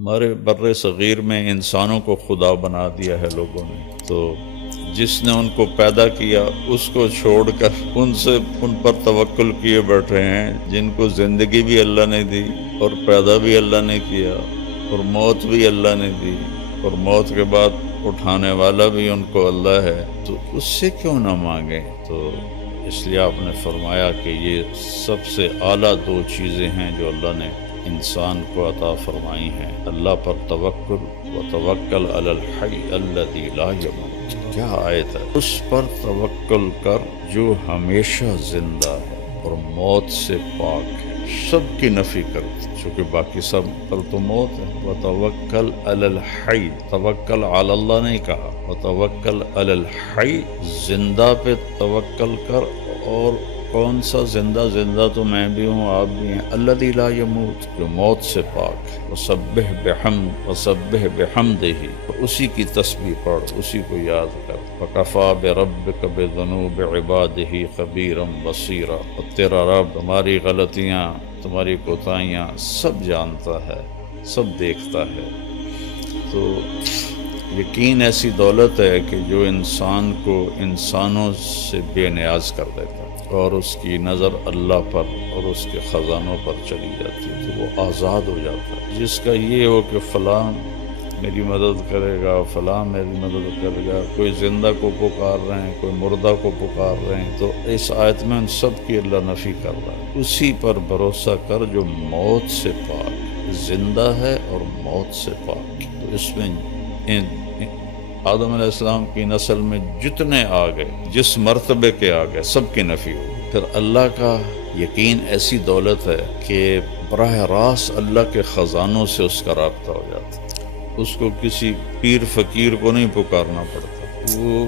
ہمارے بر صغیر میں انسانوں کو خدا بنا دیا ہے لوگوں نے، تو جس نے ان کو پیدا کیا اس کو چھوڑ کر ان پر توکل کیے بیٹھے ہیں، جن کو زندگی بھی اللہ نے دی اور پیدا بھی اللہ نے کیا اور موت بھی اللہ نے دی اور موت کے بعد اٹھانے والا بھی ان کو اللہ ہے، تو اس سے کیوں نہ مانگیں؟ تو اس لیے آپ نے فرمایا کہ یہ سب سے اعلیٰ دو چیزیں ہیں جو اللہ نے انسان کو عطا فرمائی ہیں، اللہ پر توکل وتوکل علی الحی الذی لا یموت۔ کیا آیت ہے! اس پر توکل کر جو ہمیشہ زندہ ہے اور موت سے پاک ہے، سب کی نفی کرتے چونکہ باقی سب پر تو موت ہے۔ وتوکل علی الحی، توکل علی اللہ نہیں کہا، وتوکل علی الحی، زندہ پہ توکل کر۔ اور کون سا زندہ؟ زندہ تو میں بھی ہوں، آپ بھی ہیں، الذی لا یموت، جو موت سے پاک ہے۔ وسبح بحمدہ، اسی کی تسبیح پڑھ، اسی کو یاد کر۔ وکفیٰ بربک بذنوب عبادہ خبیرا بصیرا، اور تیرا رب تمہاری غلطیاں، تمہاری کوتاہیاں سب جانتا ہے، سب دیکھتا ہے۔ تو یقین ایسی دولت ہے کہ جو انسان کو انسانوں سے بے نیاز کر دیتا ہے اور اس کی نظر اللہ پر اور اس کے خزانوں پر چلی جاتی ہے، تو وہ آزاد ہو جاتا ہے۔ جس کا یہ ہو کہ فلاں میری مدد کرے گا، فلاں میری مدد کرے گا، کوئی زندہ کو پکار رہے ہیں، کوئی مردہ کو پکار رہے ہیں، تو اس آیت میں ان سب کی اللہ نفی کر رہا ہے۔ اسی پر بھروسہ کر جو موت سے پاک، زندہ ہے اور موت سے پاک۔ تو اس میں آدم علیہ السلام کی نسل میں جتنے آ گئے، جس مرتبے کے آ گئے، سب کی نفی ہو۔ پھر اللہ کا یقین ایسی دولت ہے کہ براہ راست اللہ کے خزانوں سے اس کا رابطہ ہو جاتا ہے۔ اس کو کسی پیر فقیر کو نہیں پکارنا پڑتا، وہ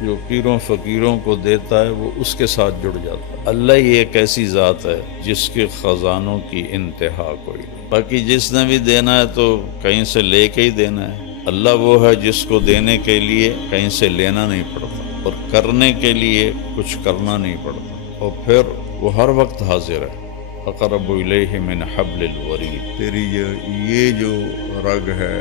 جو پیروں فقیروں کو دیتا ہے وہ اس کے ساتھ جڑ جاتا ہے۔ اللہ ہی ایک ایسی ذات ہے جس کے خزانوں کی انتہا کوئی نہیں۔ باقی جس نے بھی دینا ہے تو کہیں سے لے کے ہی دینا ہے۔ اللہ وہ ہے جس کو دینے کے لیے کہیں سے لینا نہیں پڑتا اور کرنے کے لیے کچھ کرنا نہیں پڑتا، اور پھر وہ ہر وقت حاضر ہے۔ اقرب الیہ من حبل الورید، تیری یہ جو رگ ہے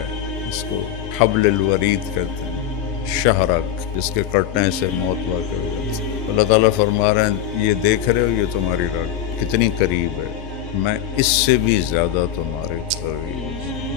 اس کو حبل الورید کہتے ہیں، شہرگ، جس کے کٹنے سے موت واقع ہو جاتی ہے۔ اللہ تعالیٰ فرما رہے ہیں یہ دیکھ رہے ہو یہ تمہاری رگ کتنی قریب ہے، میں اس سے بھی زیادہ تمہارے قریب ہوں۔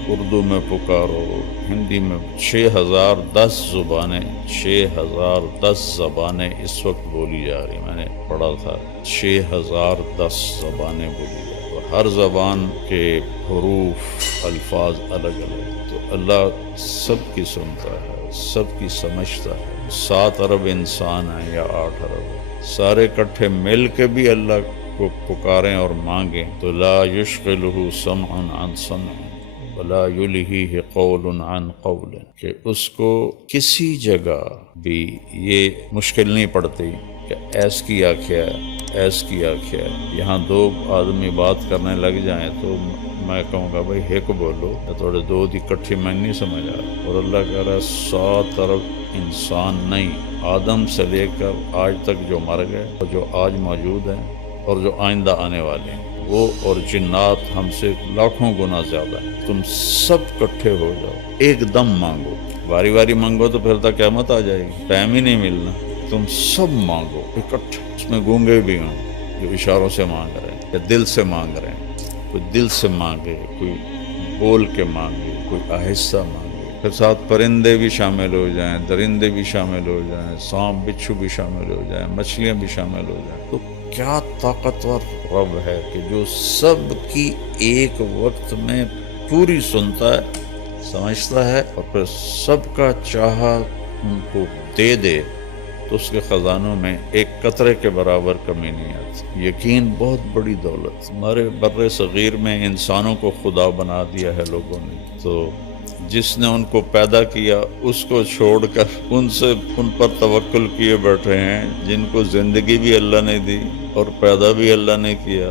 اردو میں پکارو، ہندی میں 6010 زبانیں، 6010 زبانیں اس وقت بولی جا رہی، میں نے پڑھا تھا 6010 زبانیں بولی جا رہی، اور ہر زبان کے حروف، الفاظ الگ الگ، تو اللہ سب کی سنتا ہے، سب کی سمجھتا ہے۔ 7 ارب انسان ہیں یا 8 ارب، سارے اکٹھے مل کے بھی اللہ کو پکاریں اور مانگیں تو لا یشغلہ سمع عن سمع ولا یلہیہ قول عن قول، کہ اس کو کسی جگہ بھی یہ مشکل نہیں پڑتی کہ ایس کی آنکھیں ہے، ایس کی آنکھیں ہے۔ یہاں 2 آدمی بات کرنے لگ جائیں تو میں کہوں گا بھائی ایک بولو، یا تھوڑے 2 دی کٹھی میں نہیں سمجھ آ رہا، اور اللہ کہہ رہا ہے 100 طرف انسان نہیں، آدم سے لے کر آج تک جو مر گئے اور جو آج موجود ہیں اور جو آئندہ آنے والے ہیں، وہ اور جنات ہم سے لاکھوں گنا زیادہ ہیں، تم سب کٹھے ہو جاؤ، ایک دم مانگو، باری باری مانگو تو پھر تک قیامت آ جائے گی، ٹائم ہی نہیں ملنا، تم سب مانگو اکٹھے۔ اس میں گونگے بھی ہوں جو اشاروں سے مانگ رہے ہیں یا دل سے مانگ رہے ہیں، کوئی دل سے مانگے، کوئی بول کے مانگے، کوئی آہستہ مانگے، پھر ساتھ پرندے بھی شامل ہو جائیں، درندے بھی شامل ہو جائیں، سانپ بچھو بھی شامل ہو جائیں، مچھلیاں بھی شامل ہو جائیں، تو کیا طاقتور رب ہے کہ جو سب کی ایک وقت میں پوری سنتا ہے، سمجھتا ہے، اور پھر سب کا چاہا ان کو دے دے تو اس کے خزانوں میں ایک قطرے کے برابر کمی نہیں آتی۔ یقین بہت بڑی دولت۔ ہمارے بر صغیر میں انسانوں کو خدا بنا دیا ہے لوگوں نے، تو جس نے ان کو پیدا کیا اس کو چھوڑ کر ان پر توکل کیے بیٹھے ہیں، جن کو زندگی بھی اللہ نے دی اور پیدا بھی اللہ نے کیا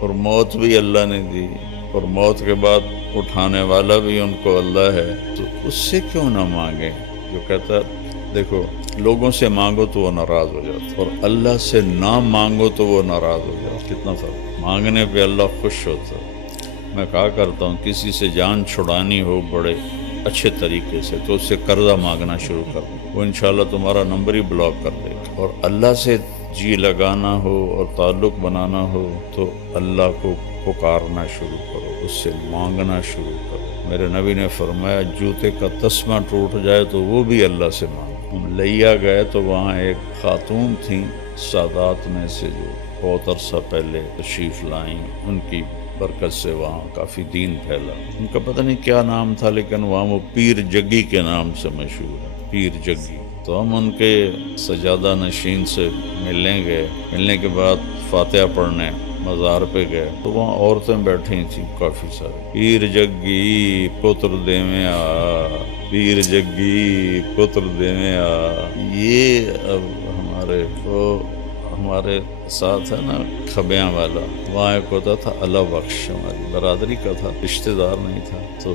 اور موت بھی اللہ نے دی اور موت کے بعد اٹھانے والا بھی ان کو اللہ ہے، تو اس سے کیوں نہ مانگیں؟ جو کہتا ہے دیکھو لوگوں سے مانگو تو وہ ناراض ہو جاتا، اور اللہ سے نہ مانگو تو وہ ناراض ہو جاتا، کتنا فرق۔ مانگنے پہ اللہ خوش ہوتا ہے، میں کہا کرتا ہوں کسی سے جان چھڑانی ہو بڑے اچھے طریقے سے تو اس سے قرضہ مانگنا شروع کر دو، وہ انشاءاللہ تمہارا نمبر ہی بلاک کر دے گا۔ اور اللہ سے جی لگانا ہو اور تعلق بنانا ہو تو اللہ کو پکارنا شروع کرو، اس سے مانگنا شروع کرو۔ میرے نبی نے فرمایا جوتے کا تسمہ ٹوٹ جائے تو وہ بھی اللہ سے مانگو۔ ہم لیا گئے تو وہاں ایک خاتون تھیں سادات میں سے جو بہت عرصہ پہلے تشریف لائیں، ان کی برکت سے وہاں کافی دین پھیلا۔ ان کا پتہ نہیں کیا نام تھا لیکن وہاں وہ پیر جگی کے نام سے مشہور ہے، پیر جگی۔ تو ہم ان کے سجادہ نشین سے ملنے گئے، ملنے کے بعد فاتحہ پڑھنے مزار پہ گئے تو وہاں عورتیں بیٹھی تھیں کافی سارے۔ پیر جگی پتر دیویں آ، پیر جگی پتر دیویں آ۔ یہ اب ہمارے ساتھ ہے نا کھبیاں والا، وہاں ایک ہوتا تھا اللہ بخش، ہماری برادری کا تھا، رشتہ دار نہیں تھا۔ تو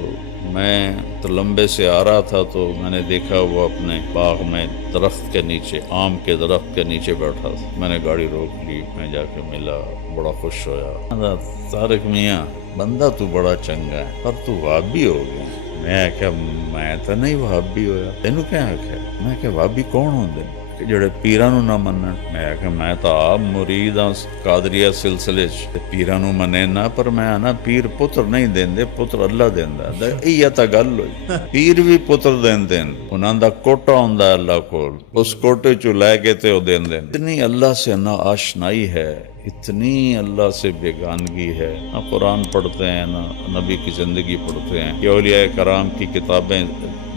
میں تو لمبے سے آ رہا تھا تو میں نے دیکھا وہ اپنے باغ میں درخت کے نیچے، آم کے درخت کے نیچے بیٹھا تھا۔ میں نے گاڑی روک لی، میں جا کے ملا، بڑا خوش ہویا۔ طارق میاں بندہ تو بڑا چنگا ہے پر تو وہابی ہو گیا۔ میں کہ میں تو نہیں وہابی ہویا، تینوں کیا آکھیا؟ میں کہ وہابی کون ہوندے کہ جڑے پیراں نو نہ منن؟ میں کہ میں تو آپ مرید ہاں قادریہ سلسلے چ، پیراں نو منے نہ، پر میں نا پیر پتر نہیں دیندے، پتر اللہ دیندا۔ یہ تا گل ہوئی، پیر بھی پتر دیندے، انہاں دا کوٹا ہوندا اللہ کول، اس کوٹے چوں لے کے تے او دیندے۔ اتنی اللہ سے نا آشنائی ہے، اتنی اللہ سے بیگانگی ہے، نہ قرآن پڑھتے ہیں نہ نبی کی زندگی پڑھتے ہیں۔ یہ اولیاء کرام کی کتابیں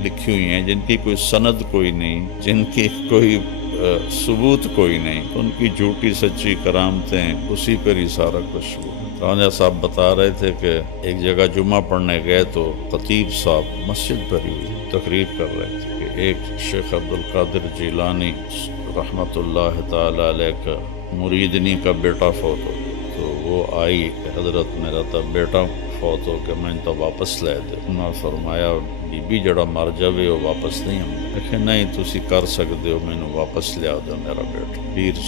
لکھی ہوئی ہیں جن کی کوئی سند کوئی نہیں، جن کی کوئی ثبوت کوئی نہیں، ان کی جھوٹی سچی کرامتیں، اسی پر ہی سارا کچھ ہوا۔ راجہ صاحب بتا رہے تھے کہ ایک جگہ جمعہ پڑھنے گئے تو خطیب صاحب مسجد بھری ہوئی تقریر کر رہے تھے کہ ایک شیخ عبدالقادر جیلانی رحمۃ اللہ تعالی علیہ کا مریدنی کا بیٹا فوت ہو گیا۔ تو وہ آئی کہ حضرت میرا تا بیٹا فوت ہو کہ میں تو واپس لے دے۔ انہوں نے فرمایا بی بی جڑا مر جاوے وہ واپس نہیں ہوں۔ لیکن نہیں تسی کر سکتے ہو، میں نے واپس لیا دو میرا بیٹا۔ پیر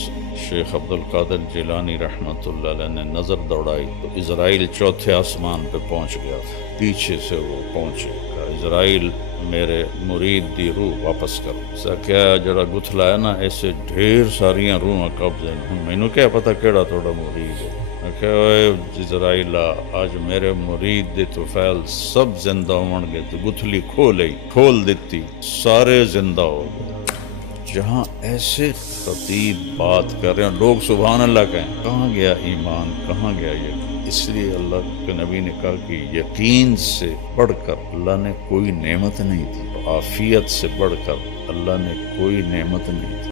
شیخ عبدالقادر جیلانی رحمۃ اللہ علیہ نے نظر دوڑائی تو اسرائیل چوتھے آسمان پہ پہنچ گیا تھا، پیچھے سے وہ پہنچے گا، اسرائیل میرے مرید دی روح واپس کر۔ اسا کیا جڑا گتھلا ہے نا ایسے ڈھیر ساریاں روحاں قبضے ہیں، میں نے کیا پتہ کیڑا تھوڑا مرید ہے۔ میں کہا اے اسرائیل آج میرے مرید دے توفیل سب زندہ ہون گے، تو گتھلی کھول دیتی، سارے زندہ ہو گئے۔ جہاں ایسے خطیب بات کر رہے ہیں لوگ سبحان اللہ کہیں، کہاں گیا ایمان، کہاں گیا یقین؟ اس لیے اللہ کے نبی نے کہا کہ یقین سے بڑھ کر اللہ نے کوئی نعمت نہیں دی، عافیت سے بڑھ کر اللہ نے کوئی نعمت نہیں دی۔